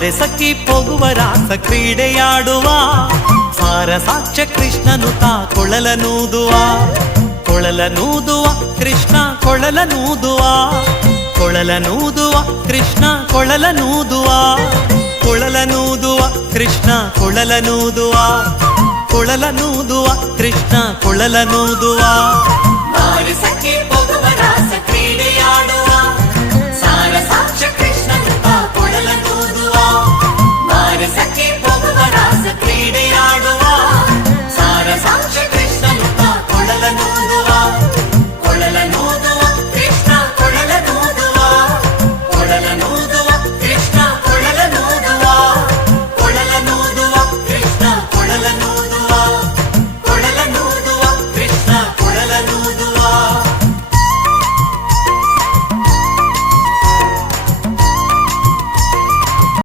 ಬಾರೆ ಸಖಿ ಹೋಗುವ ರಾಸ ಕ್ರೀಡೆಯಾಡುವ ಸಾರಸಾಕ್ಷ ಕೃಷ್ಣನು ತಾ ಕೊಳಲನೂದುವ ಕೊಳಲನೂದುವ ಕೃಷ್ಣ ಕೊಳಲನೂದುವ ಕೊಳಲನೂದುವ ಕೃಷ್ಣ ಕೊಳಲನೂದುವ ಕೊಳಲನೂದುವ ಕೃಷ್ಣ ಕೊಳಲನೂದುವ ಕೊಳಲನೂದುವ ಕೃಷ್ಣ ಕೊಳಲನೂದುವ ಬಾರೆ ಸಖಿ ಹೋಗುವ ರಾಸ ಕ್ರೀಡೆಯಾಡುವ ಸಾರಸಾಕ್ಷ